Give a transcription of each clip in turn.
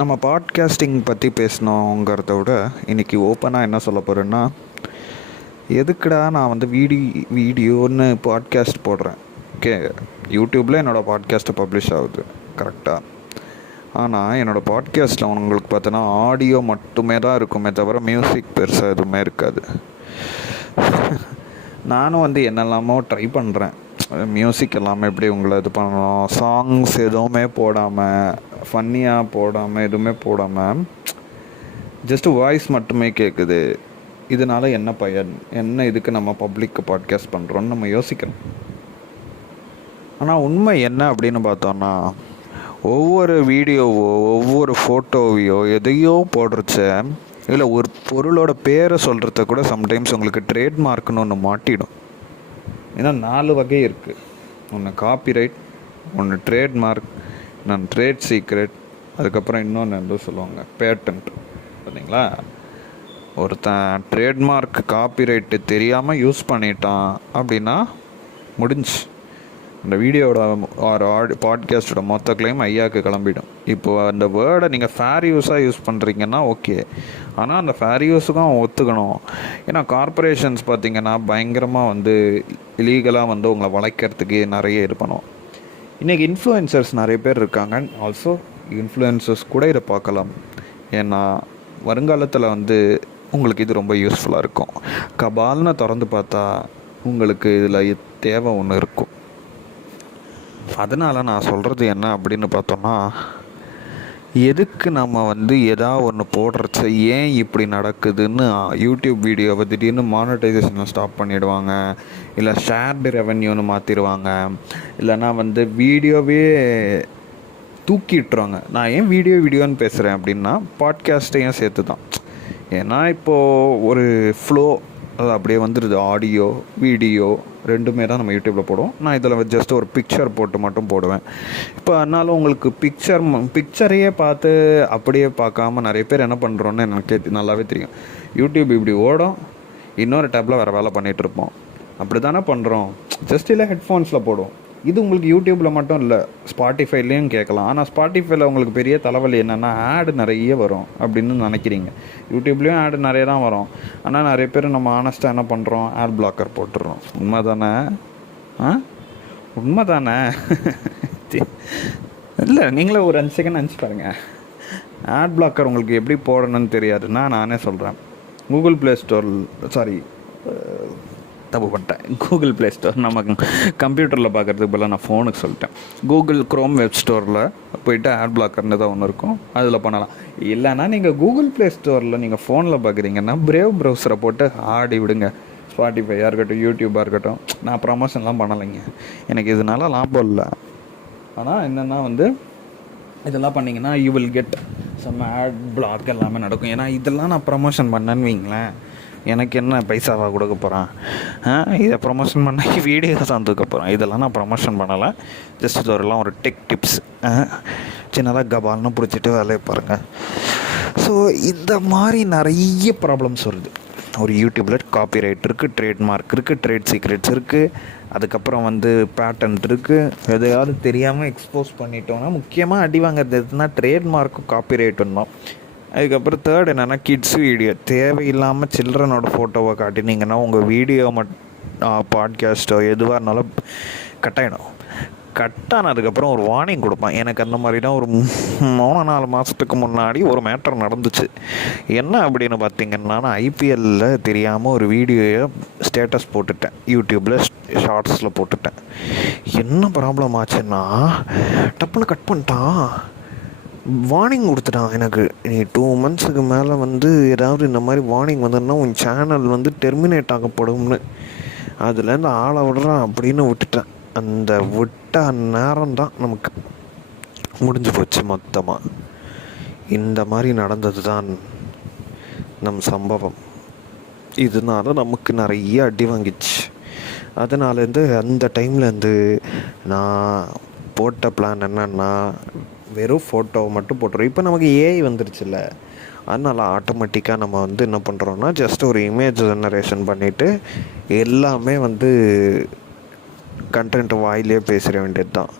நம்ம பாட்காஸ்டிங் பற்றி பேசணுங்கிறத விட இன்றைக்கி ஓப்பனாக என்ன சொல்ல போகிறேன்னா, எதுக்குடா நான் வந்து வீடியோன்னு பாட்காஸ்ட் போடுறேன். ஓகே, யூடியூப்பில் என்னோடய பாட்காஸ்ட்டு பப்ளிஷ் ஆகுது கரெக்டாக. ஆனால் என்னோடய பாட்காஸ்ட்டில் உங்களுக்கு பார்த்தோன்னா ஆடியோ மட்டுமே தான் இருக்குமே தவிர மியூசிக் பெருசாக எதுவுமே இருக்காது. நானும் வந்து என்னெல்லாமோ ட்ரை பண்ணுறேன். மியூசிக் எல்லாமே எப்படி உங்களை இது பண்ணணும், சாங்ஸ் எதுவுமே போடாமல், ஃபன்னியாக போடாமல், எதுவுமே போடாமல் ஜஸ்ட்டு வாய்ஸ் மட்டுமே கேட்குது. இதனால் என்ன பயன், என்ன இதுக்கு நம்ம பப்ளிக்கு பாட்காஸ்ட் பண்ணுறோன்னு நம்ம யோசிக்கணும். ஆனால் உண்மை என்ன அப்படின்னு பார்த்தோன்னா, ஒவ்வொரு வீடியோவோ ஒவ்வொரு ஃபோட்டோவையோ எதையோ போடுறச்ச இல்லை ஒரு பொருளோட பேரை சொல்கிறத கூட சம்டைம்ஸ் உங்களுக்கு ட்ரேட்மார்க்குன்னு ஒன்று மாட்டிடும். ஏன்னா 4 வகை இருக்குது. ஒன்று காப்பிரைட், ஒன்று ட்ரேட்மார்க், நான் ட்ரேட் சீக்ரெட், அதுக்கப்புறம் இன்னொன்று என்ன சொல்லுவாங்க, பேட்டன்ட். பார்த்தீங்களா, ஒருத்தன் ட்ரேட்மார்க் காப்பிரைட்டு தெரியாமல் யூஸ் பண்ணிட்டான் அப்படின்னா முடிஞ்சு அந்த வீடியோட பாட்காஸ்ட்டோட மொத்த கிளைம் ஐயாவுக்கு கிளம்பிடும். இப்போது அந்த வேர்டை நீங்கள் ஃபேர் யூஸாக யூஸ் பண்ணுறீங்கன்னா ஓகே, ஆனால் அந்த ஃபேர் யூஸுக்கும் அவன் ஒத்துக்கணும். ஏன்னா கார்பரேஷன்ஸ் பார்த்திங்கன்னா பயங்கரமாக வந்து இலீகலாக வந்து உங்களை வளைக்கிறதுக்கு நிறைய இது பண்ணுவோம். இன்றைக்கி இன்ஃப்ளூயன்சர்ஸ் நிறைய பேர் இருக்காங்க. ஆல்சோ இன்ஃப்ளூயன்சர்ஸ் கூட இதை பார்க்கலாம். ஏன்னா வருங்காலத்தில் வந்து உங்களுக்கு இது ரொம்ப யூஸ்ஃபுல்லாக இருக்கும். கபால்னு திறந்து பார்த்தா உங்களுக்கு இதில் தேவை ஒன்று இருக்கும். அதனால் நான் சொல்கிறது என்ன அப்படின்னு பார்த்தோன்னா, எதுக்கு நம்ம வந்து எதாவது ஒன்று போடுறச்ச ஏன் இப்படி நடக்குதுன்னு யூடியூப் வீடியோவை திடீர்னு மானிட்டைசேஷனை ஸ்டாப் பண்ணிவிடுவாங்க, இல்லை ஷேர்டு ரெவென்யூன்னு மாற்றிடுவாங்க, இல்லைனா வந்து வீடியோவே தூக்கிட்டுருவாங்க. நான் ஏன் வீடியோன்னு பேசுகிறேன் அப்படின்னா பாட்காஸ்ட்டையும் சேர்த்து தான். ஏன்னா இப்போது ஒரு ஃப்ளோ அது அப்படியே வந்துடுது. ஆடியோ வீடியோ ரெண்டுமே தான் நம்ம யூடியூப்பில் போடுவோம். நான் இதில் ஜஸ்ட் ஒரு பிக்சர் போட்டு மட்டும் போடுவேன். இப்போ அதனால உங்களுக்கு பிக்சரையே பார்த்து அப்படியே பார்க்காம நிறைய பேர் என்ன பண்ணுறோன்னு எனக்கு நல்லாவே தெரியும். யூடியூப் இப்படி ஓடும், இன்னொரு டேப்பில் வேறு வேலை பண்ணிகிட்ருப்போம். அப்படி தானே பண்ணுறோம். ஜஸ்ட் இல்லை ஹெட்ஃபோன்ஸில் போடுவோம். இது உங்களுக்கு யூடியூப்பில் மட்டும் இல்லை, ஸ்பாட்டிஃபைலையும் கேட்கலாம். ஆனால் ஸ்பாட்டிஃபைல உங்களுக்கு பெரிய தலைவலி என்னென்னா ஆடு நிறைய வரும் அப்படின்னு நினைக்கிறீங்க. யூடியூப்லேயும் ஆடு நிறைய தான் வரும். ஆனால் நிறைய பேர் நம்ம ஆனஸ்ட்டாக என்ன பண்ணுறோம், ஆட் பிளாக்கர் போட்டுடுறோம். உண்மை தானே? உண்மை தானே? இல்லை, நீங்களே ஒரு 5 செகண்ட் நினச்சி பாருங்கள். ஆட் பிளாக்கர் உங்களுக்கு எப்படி போடணும்னு தெரியாதுன்னா நானே சொல்கிறேன். கூகுள் ப்ளே ஸ்டோர், தப்பு பண்ணிட்டேன். கூகுள் ப்ளே ஸ்டோர் நம்ம கம்ப்யூட்டரில் பார்க்குறதுக்கு பதிலாக நான் ஃபோனுக்கு சொல்லிட்டேன். கூகுள் க்ரோம் வெப் ஸ்டோரில் போய்ட்டு ஆட் பிளாக்கர்னு தான் ஒன்று இருக்கும், அதில் பண்ணலாம். இல்லைனா நீங்கள் கூகுள் ப்ளே ஸ்டோரில் நீங்கள் ஃபோனில் பார்க்குறீங்கன்னா பிரேவ் ப்ரௌசரை போட்டு ஆடி விடுங்க. ஸ்பாட்டிஃபையாக இருக்கட்டும், யூடியூப்பாக இருக்கட்டும். நான் ப்ரமோஷன்லாம் பண்ணலைங்க, எனக்கு இதனால லாபம் இல்லை. ஆனால் என்னென்னா வந்து இதெல்லாம் பண்ணிங்கன்னா you will get some ad block எல்லாமே நடக்கும். ஏன்னா இதெல்லாம் நான் ப்ரமோஷன் பண்ணேன்னு வைங்களேன், எனக்கு என்ன பைசாவாக கொடுக்க போகிறான்? இதை ப்ரமோஷன் பண்ண வீடியோ தான் தூக்க போகிறேன். இதெல்லாம் நான் ப்ரமோஷன் பண்ணலை. ஜஸ்ட் இதெல்லாம் ஒரு டெக் டிப்ஸ். சின்னதாக கபால்னு பிடிச்சிட்டு வேலையை பாருங்கள். ஸோ இந்த மாதிரி நிறைய ப்ராப்ளம்ஸ் வருது. ஒரு யூடியூப்பில் காப்பிரைட் இருக்குது, ட்ரேட்மார்க் இருக்குது, ட்ரேட் சீக்ரெட்ஸ் இருக்குது, அதுக்கப்புறம் வந்து பேட்டன்ட் இருக்குது. எதையாவது தெரியாமல் எக்ஸ்போஸ் பண்ணிட்டோன்னா முக்கியமாக அடி வாங்கிறது எதுனா ட்ரேட்மார்க்கும் காப்பிரைட்டும் தான். அதுக்கப்புறம் தேர்ட் என்னென்னா கிட்ஸ் வீடியோ. தேவையில்லாமல் சில்ட்ரனோட ஃபோட்டோவை காட்டினீங்கன்னா உங்கள் வீடியோ பாட்காஸ்ட்டோ எதுவாக இருந்தாலும் கட்டாயிடும். கட்டானதுக்கப்புறம் ஒரு வார்னிங் கொடுப்பான். எனக்கு அந்த மாதிரி தான் ஒரு 3-4 மாதத்துக்கு முன்னாடி ஒரு மேட்டர் நடந்துச்சு. என்ன அப்படின்னு பார்த்திங்கன்னா, நான் ஐபிஎல்லில் தெரியாமல் ஒரு வீடியோயை ஸ்டேட்டஸ் போட்டுட்டேன், யூடியூப்பில் ஷார்ட்ஸில் போட்டுட்டேன். என்ன ப்ராப்ளம் ஆச்சுன்னா, டப்புன்னு கட் பண்ணிட்டான், வார்னிங் கொடுத்துட்டான் எனக்கு. நீ 2 மந்த்ஸுக்கு மேலே வந்து ஏதாவது இந்த மாதிரி வார்னிங் வந்ததுன்னா உன் சேனல் வந்து டெர்மினேட் ஆகப்படும்னு. அதுலேருந்து ஆளை விடுறான் அப்படின்னு விட்டுட்டேன். அந்த விட்ட நேரம் தான் நமக்கு முடிஞ்சு போச்சு மொத்தமாக. இந்த மாதிரி நடந்தது தான் நம் சம்பவம். இதனால நமக்கு நிறைய அடி வாங்கிச்சு. அதனாலேருந்து அந்த டைம்லேருந்து நான் போட்ட பிளான் என்னன்னா, வெறும் ஃபோட்டோவை மட்டும் போட்டுறோம். இப்போ நமக்கு ஏஐ வந்துருச்சுல்ல, அதனால் ஆட்டோமேட்டிக்காக நம்ம வந்து என்ன பண்ணுறோன்னா, ஜஸ்ட் ஒரு இமேஜ் ஜெனரேஷன் பண்ணிவிட்டு எல்லாமே வந்து கண்டென்ட் வாயிலே பேசிட வேண்டியது தான்.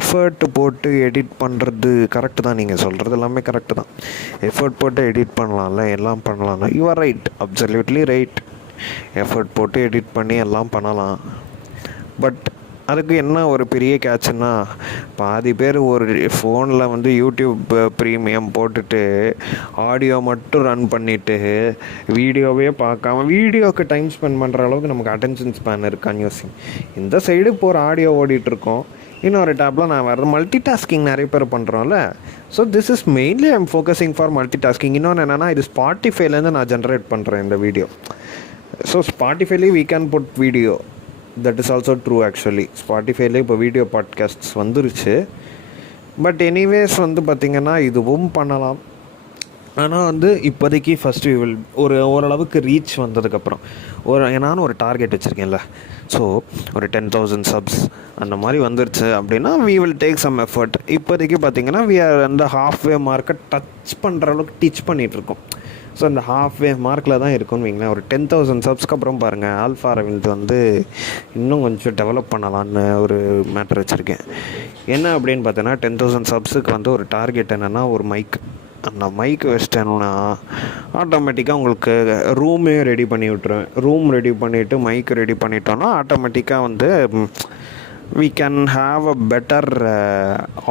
எஃபர்ட் போட்டு எடிட் பண்ணுறது கரெக்டு தான், நீங்கள் சொல்கிறது எல்லாமே கரெக்டு தான். எஃபர்ட் போட்டு எடிட் பண்ணலாம்ல, எல்லாம் பண்ணலாம்ல. You are right, absolutely right. Effort போட்டு எடிட் பண்ணி எல்லாம் பண்ணலாம். பட் அதுக்கு என்ன ஒரு பெரிய கேட்சுன்னா, பாதி பேர் ஒரு ஃபோனில் வந்து யூடியூப் ப்ரீமியம் போட்டுட்டு ஆடியோ மட்டும் ரன் பண்ணிவிட்டு வீடியோவே பார்க்காம வீடியோவுக்கு டைம் ஸ்பெண்ட் பண்ணுற அளவுக்கு நமக்கு அட்டென்ஷன் ஸ்பேன் இருக்கான்னு யோசிங்க. இந்த சைடு இப்போ ஒரு ஆடியோ ஓடிட்டுருக்கோம், இன்னொரு டேப்பில் நான் வர்றது மல்டி டாஸ்கிங் நிறைய பேர் பண்ணுறோம்ல. So this is mainly I'm focusing for multi tasking. இன்னொன்று என்னென்னா, இது ஸ்பாட்டிஃபைலேருந்து நான் ஜென்ரேட் பண்ணுறேன் இந்த வீடியோ. ஸோ ஸ்பாட்டிஃபைலேயே we can put video. That is also true. Actually ஸ்பாட்டிஃபைலே இப்போ வீடியோ பாட்காஸ்ட்ஸ் வந்துருச்சு. பட் எனிவேஸ் வந்து பார்த்திங்கன்னா இதுவும் பண்ணலாம். ஆனால் வந்து இப்போதைக்கு ஃபஸ்ட்டு ஓரளவுக்கு ரீச் வந்ததுக்கப்புறம் நானும் ஒரு டார்கெட் வச்சுருக்கேன்ல. ஸோ ஒரு 10,000 சப்ஸ் அந்த மாதிரி வந்துருச்சு அப்படின்னா we will take some effort. இப்போதைக்கு பார்த்திங்கன்னா வி ஆர் அந்த ஹாஃப்வே மார்க்கை டச் பண்ணுற அளவுக்கு டீச் பண்ணிகிட்ருக்கோம். ஸோ அந்த ஹாஃப்வே மார்க்கில் தான் இருக்கும்னு வைங்களேன். ஒரு 10,000 சப்ஸ்க்கு அப்புறம் பாருங்கள், ஆல்ஃபா அரவிந்த் வந்து இன்னும் கொஞ்சம் டெவலப் பண்ணலான்னு ஒரு மேட்டர் வச்சுருக்கேன். என்ன அப்படின்னு பார்த்தோன்னா, 10,000 சப்ஸுக்கு வந்து ஒரு டார்கெட் என்னென்னா, ஒரு மைக். அந்த மைக் வச்சிட்டேன்னா ஆட்டோமேட்டிக்காக உங்களுக்கு ரூமே ரெடி பண்ணி விட்ருவேன். ரூம் ரெடி பண்ணிவிட்டு மைக் ரெடி பண்ணிட்டோன்னா ஆட்டோமேட்டிக்காக வந்து we can have a better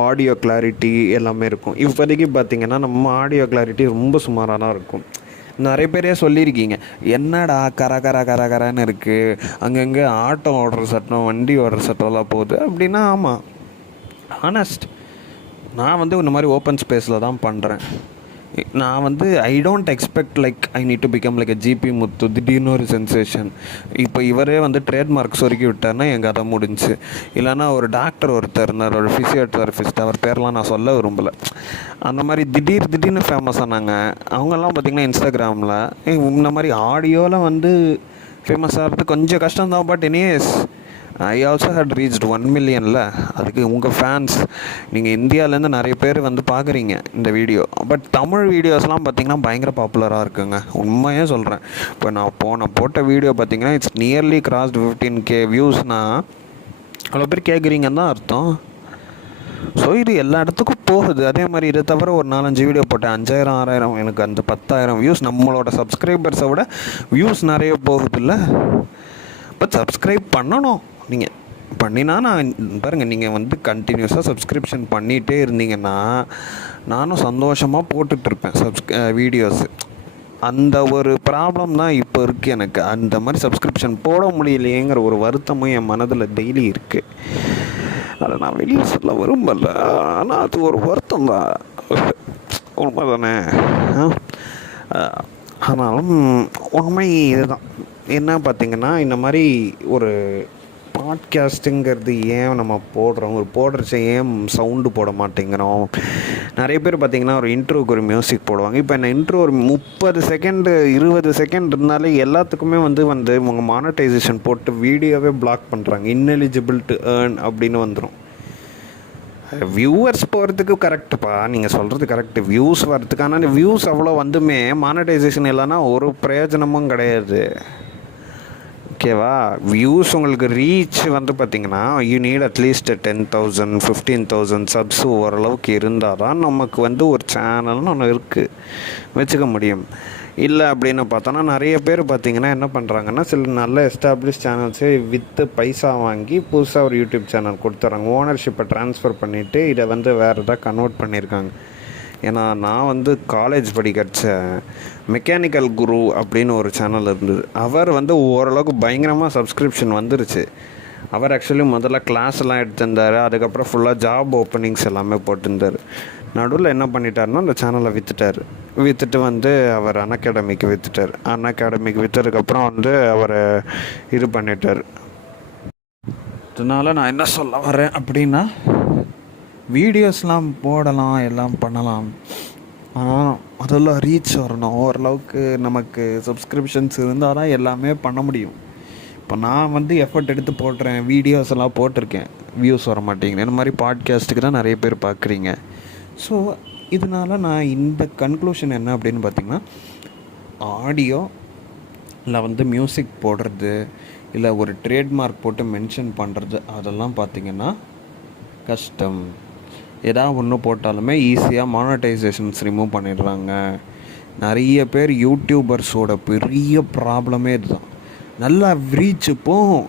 audio clarity எல்லாமே இருக்கும். இப்போதைக்கு பார்த்திங்கன்னா நம்ம ஆடியோ கிளாரிட்டி ரொம்ப சுமாராக தான் இருக்கும். நிறைய பேரே சொல்லியிருக்கீங்க, என்னடா கரன்னு இருக்குது, அங்கங்கே ஆட்டோ ஓடுற சட்டம் வண்டி ஓடுற சட்டம்லாம் போகுது அப்படின்னா. ஆமாம், ஹானஸ்ட். நான் வந்து இந்த மாதிரி ஓப்பன் ஸ்பேஸில் தான் பண்ணுறேன். நான் வந்து I don't expect like I need to become like GP Muthu, திடீர்னு ஒரு சென்சேஷன். இப்போ இவரே வந்து ட்ரேட்மார்க் சொருக்கி விட்டார்னா எங்கள் கதை முடிஞ்சு. இல்லைனா ஒரு டாக்டர் ஒருத்தர் இருந்தார், ஒரு ஃபிசியோதெரபிஸ்ட், அவர் பேர்லாம் நான் சொல்ல விரும்பலை. அந்த மாதிரி திடீர்னு ஃபேமஸ் ஆனாங்க. அவங்கெல்லாம் பார்த்திங்கன்னா இன்ஸ்டாகிராமில் இந்த மாதிரி ஆடியோவில் வந்து ஃபேமஸ் ஆகிறது கொஞ்சம் கஷ்டம்தான். But anyways I also had reached 1 மில்லியனில். அதுக்கு உங்கள் ஃபேன்ஸ், நீங்கள் இந்தியாவிலேருந்து நிறைய பேர் வந்து பார்க்குறீங்க இந்த வீடியோ. பட் தமிழ் வீடியோஸ்லாம் பார்த்திங்கன்னா பயங்கர பாப்புலராக இருக்குங்க, உண்மையே சொல்கிறேன். இப்போ நான் போட்ட வீடியோ பார்த்திங்கன்னா இட்ஸ் நியர்லி கிராஸ்ட் 15K வியூஸ்னால் அவ்வளோ பேர் கேட்குறீங்கன்னு தான் அர்த்தம். ஸோ இது எல்லா இடத்துக்கும் போகுது. அதே மாதிரி இதை தவிர ஒரு 4-5 வீடியோ போட்டேன், 5,000 6,000, எனக்கு அந்த 10,000 வியூஸ். நம்மளோட சப்ஸ்கிரைபர்ஸை விட வியூஸ் நிறைய போகுது இல்லை. பட் சப்ஸ்கிரைப் பண்ணணும். நீங்கள் பண்ணினா நான் பாருங்கள், நீங்கள் வந்து கண்டினியூஸாக சப்ஸ்கிரிப்ஷன் பண்ணிகிட்டே இருந்தீங்கன்னா நானும் சந்தோஷமாக போட்டுட்ருப்பேன் வீடியோஸு. அந்த ஒரு ப்ராப்ளம் தான் இப்போ இருக்குது எனக்கு. அந்த மாதிரி சப்ஸ்கிரிப்ஷன் போட முடியலையேங்கிற ஒரு வருத்தமும் என் மனதில் டெய்லி இருக்குது. அதை நான் வெளியே சொல்ல விரும்பல, ஆனால் அது ஒரு வருத்தம் தான், உண்மை தானே. ஆனாலும் உண்மை இதுதான். என்ன பார்த்திங்கன்னா, இந்த மாதிரி ஒரு பாட்காஸ்ட்டுங்கிறது ஏன் நம்ம போடுறோம், ஒரு போடுறச்ச ஏன் சவுண்டு போட மாட்டேங்கிறோம். நிறைய பேர் பார்த்திங்கன்னா ஒரு இன்ட்ரோவுக்கு ஒரு மியூசிக் போடுவாங்க. இப்போ என்ன இன்ட்ரோ ஒரு 30 செகண்டு 20 செகண்ட் இருந்தாலே எல்லாத்துக்குமே வந்து உங்க மானடைசேஷன் போட்டு வீடியோவே பிளாக் பண்ணுறாங்க. இன்எலிஜிபிள் டு ஏர்ன் அப்படின்னு வந்துடும். வியூவர்ஸ் போகிறதுக்கு கரெக்டுப்பா, நீங்கள் சொல்கிறது கரெக்டு, வியூஸ் வர்றதுக்கு. ஆனால் வியூஸ் அவ்வளோ வந்துமே மானடைசேஷன் இல்லைன்னா ஒரு பிரயோஜனமும் கிடையாது. ஓகேவா? வியூஸ் உங்களுக்கு ரீச் வந்து பார்த்திங்கன்னா யூ நீட் அட்லீஸ்ட் 10,000 15,000 சப்ஸ் ஓரளவுக்கு இருந்தால் தான் நமக்கு வந்து ஒரு சேனல்னு ஒன்று இருக்குது வச்சுக்க முடியும். இல்லை அப்படின்னு பார்த்தோன்னா நிறைய பேர் பார்த்திங்கன்னா என்ன பண்ணுறாங்கன்னா, சில நல்ல எஸ்டாப்ளிஷ் சேனல்ஸே விற்று பைசா வாங்கி புதுசாக ஒரு யூடியூப் சேனல் கொடுத்துட்றாங்க. ஓனர்ஷிப்பை ட்ரான்ஸ்ஃபர் பண்ணிவிட்டு இதை வந்து வேறு எதாவது கன்வெர்ட் பண்ணியிருக்காங்க. ஏன்னா நான் வந்து காலேஜ் படிக்கிறச்ச மெக்கானிக்கல் குரு அப்படின்னு ஒரு சேனல் இருந்தது. அவர் வந்து ஓரளவுக்கு பயங்கரமாக சப்ஸ்கிரிப்ஷன் வந்துருச்சு. அவர் ஆக்சுவலி முதல்ல கிளாஸ்லாம் எடுத்திருந்தார், அதுக்கப்புறம் ஃபுல்லாக ஜாப் ஓப்பனிங்ஸ் எல்லாமே போட்டிருந்தார். நடுவில் என்ன பண்ணிட்டாருன்னா அந்த சேனலை விற்றுட்டு வந்து அவர் அன்அகாடமிக்கு விற்றுட்டார். அன்அகாடமிக்கு விற்றதுக்கப்புறம் வந்து அவர் இது பண்ணிட்டார். அதனால் நான் என்ன சொல்ல வரேன் அப்படின்னா, வீடியோஸ்லாம் போடலாம், எல்லாம் பண்ணலாம், ஆனால் அதெல்லாம் ரீச் வரணும். ஓரளவுக்கு நமக்கு சப்ஸ்கிரிப்ஷன்ஸ் இருந்தால் தான் எல்லாமே பண்ண முடியும். இப்போ நான் வந்து எஃபர்ட் எடுத்து போடுறேன், வீடியோஸ் எல்லாம் போட்டிருக்கேன், வியூஸ் வர மாட்டேங்குது. இந்த மாதிரி பாட்காஸ்ட்டுக்கு தான் நிறைய பேர் பார்க்குறீங்க. ஸோ இதனால் நான் இந்த கன்க்ளூஷன் என்ன அப்படின்னு பார்த்திங்கன்னா, ஆடியோ இல்லை வந்து மியூசிக் போடுறது, இல்லை ஒரு ட்ரேட்மார்க் போட்டு மென்ஷன் பண்ணுறது, அதெல்லாம் பார்த்திங்கன்னா கஷ்டம். ஏதாவது ஒன்று போட்டாலுமே ஈஸியாக மானடைசேஷன்ஸ் ரிமூவ் பண்ணிடுறாங்க. நிறைய பேர் யூடியூபர்ஸோட பெரிய ப்ராப்ளமே இதுதான். நல்லா ரீச் போகும்,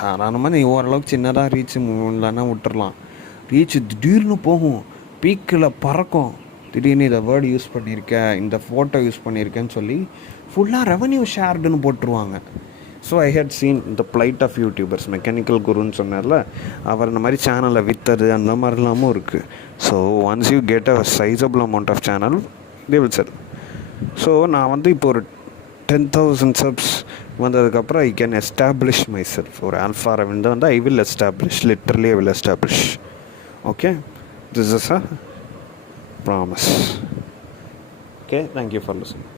சாதாரணமாக நீ ஓரளவுக்கு சின்னதாக ரீச் இல்லைன்னா விட்டுறலாம். ரீச் திடீர்னு போகும், பீக்கில் பறக்கும். திடீர்னு இதை வேர்டு யூஸ் பண்ணியிருக்கேன், இந்த ஃபோட்டோ யூஸ் பண்ணியிருக்கேன்னு சொல்லி ஃபுல்லாக ரெவன்யூ ஷேர்டுன்னு போட்டுருவாங்க. So I had seen the plight of YouTubers. Mechanical குருன்னு சொன்னார்ல, அவர் இந்த மாதிரி சேனலை விற்றது அந்த மாதிரிலாமும் இருக்குது. So once you get a sizeable amount of channel they will sell. So நான் இப்போ ஒரு 10,000 சப்ஸ் வந்ததுக்கப்புறம் I can establish myself. ஒரு alpha revenue I will establish, literally I will establish. Okay, this is a promise. Okay, thank you for listening.